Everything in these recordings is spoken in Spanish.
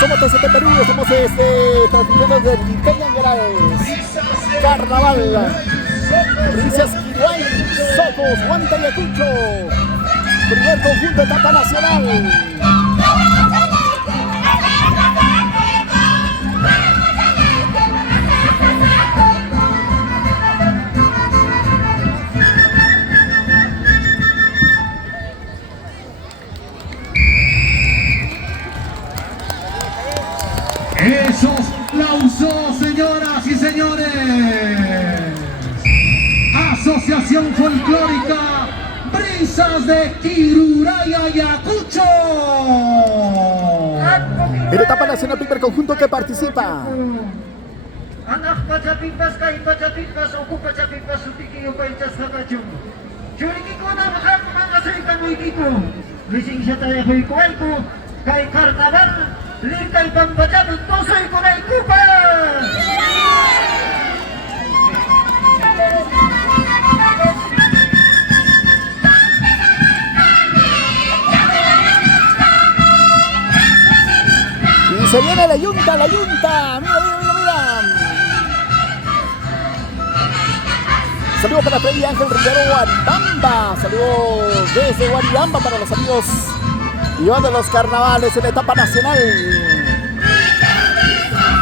Somos desde Perú, estamos transmitiendo desde Quinqueñangaraes, Carnaval, Princess Kiruay, Socos, Guanta y Ayacucho, primer conjunto etapa nacional. Esos aplausos, señoras y señores. Asociación Folclórica Brisas de Kiruray, Ayacucho. En etapa nacional, primer conjunto que participa. Anak pacapipas kay pacapipas o kupacapipas utiki yung paitas kakachong. Churiki ko na makamangasay kamuiki ko. Lising siya tayo kuikuay ko. Kay Carnaval, lirkay pambaca, tusoy ko na ikupas! Y se viene la yunta, la yunta. Mira, mira, mira, mira. Saludos para Freddy Ángel Rivero Guaribamba. Saludos desde Guaribamba para los amigos llevando los carnavales en la etapa nacional.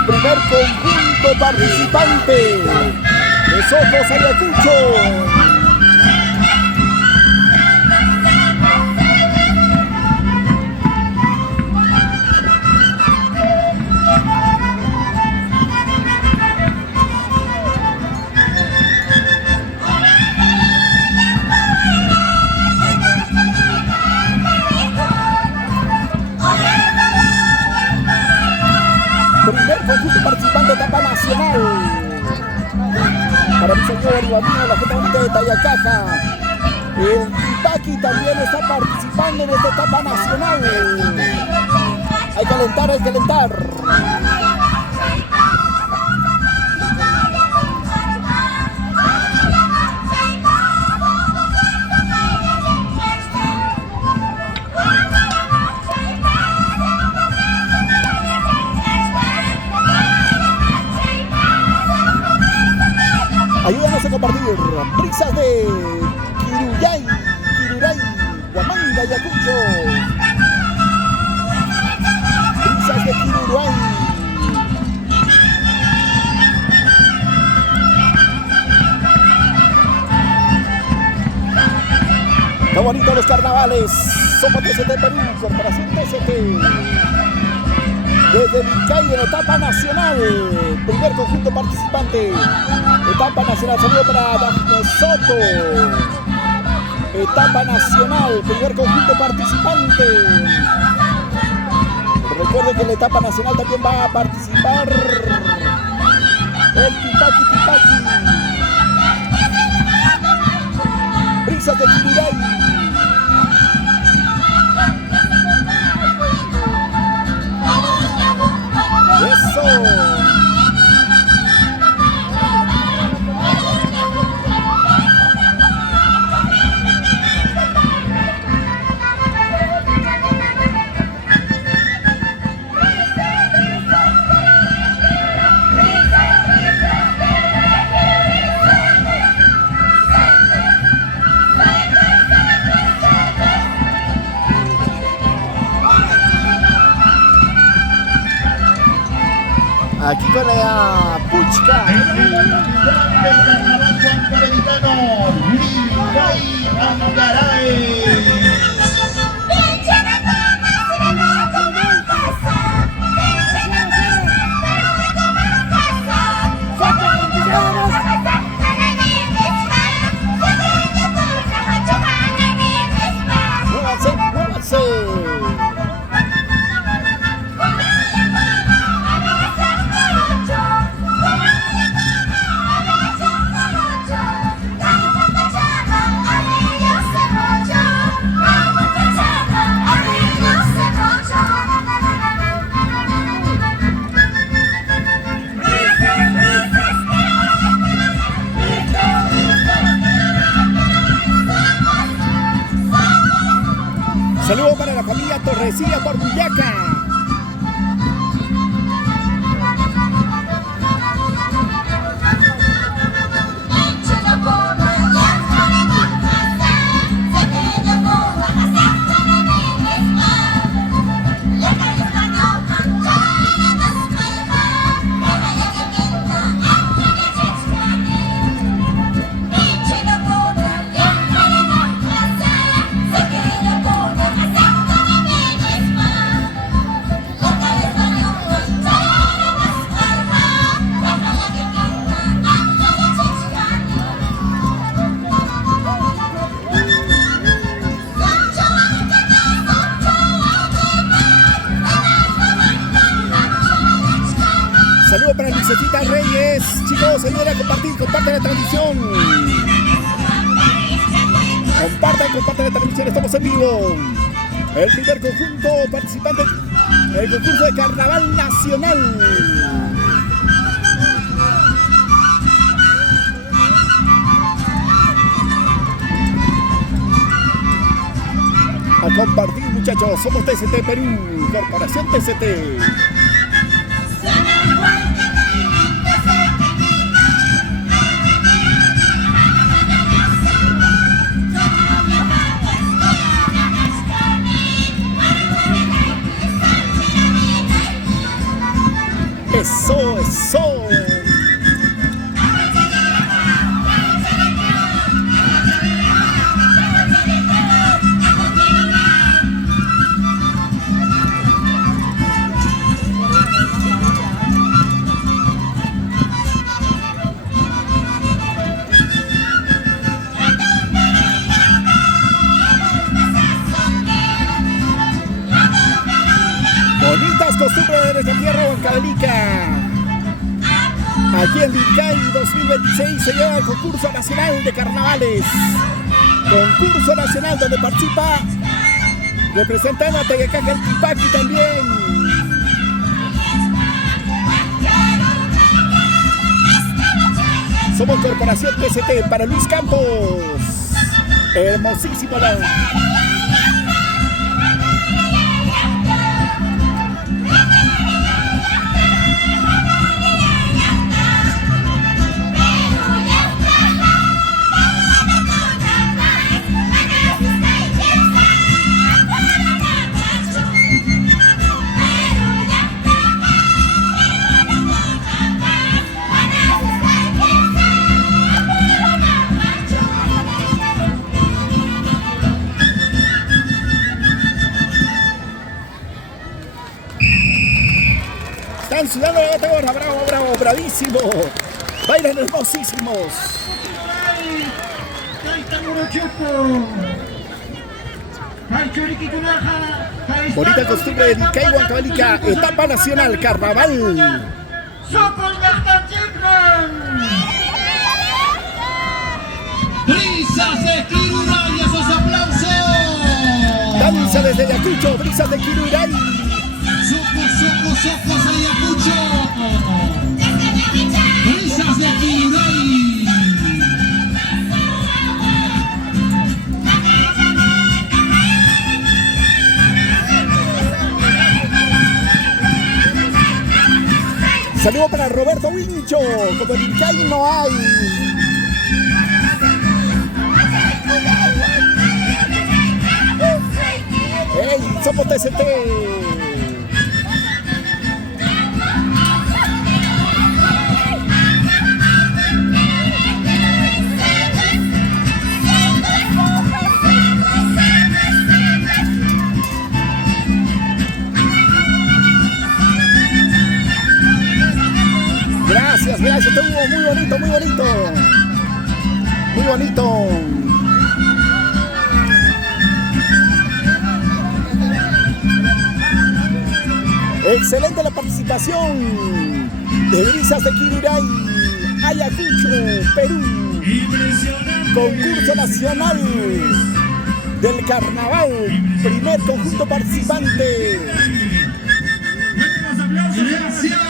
Primer conjunto participante de Socos Ayacucho. Primer conjunto participante de etapa nacional. Para mi señor Ivamino, la gente bonita de Tayacaja. El Tipaqui también está participando en esta etapa nacional. Hay que alentar, hay que alentar. Ayúdanos a compartir. Brisas de Kiruray, Huamanga, Ayacucho. Brisas de Kiruray. Qué bonito los carnavales. Somos TCT Perú, Corporación TCT. Desde Vicay en etapa nacional, primer conjunto participante, etapa nacional, saludo para Dafne Soto, etapa nacional, primer conjunto participante. Recuerden que en la etapa nacional también va a participar el Tipaqui. Brisas de Kiruray. ¡Eso! Aquí con la Puchca. El carnaval centroamericano, Kiruray, Angaraes. Muévanse, muévanse. Saludos para la familia Torrecilla por Villaca. Saludos para Lucecita Reyes. Chicos, ayuden a compartir, compartan la transmisión. Compartan la transmisión, estamos en vivo. El primer conjunto participante del concurso de Carnaval Nacional. A compartir, muchachos, somos TCT Perú, Corporación TCT. Eso, eso. Bonitas costumbres de nuestra tierra huancavelica. Aquí en Vilcay 2026 se lleva el concurso nacional de carnavales. Concurso nacional donde participa representando a Teguecaca el Tipaqui también. Somos Corporación TCT para Luis Campos. Hermosísimo la... Están sudando la gata gorda, bravo, bravo, bravísimo. Bailan hermosísimos. Bonita costumbre de Vilcay Huancavelica, etapa nacional, carnaval. Brisas de Kiruray, esos aplausos. Danza desde Ayacucho, Brisas de Kiruray. Socos Ayacucho. Brisas de Kiruray. Saludo para Roberto Wincho, como en Vilcay no hay. ¡Ey! Somos TCT. Gracias, gracias, estuvo muy bonito, muy bonito. Muy bonito. Excelente la participación de Brisas de Kiruray, Ayacucho, Perú. Concurso nacional del carnaval. Primer conjunto participante. Gracias.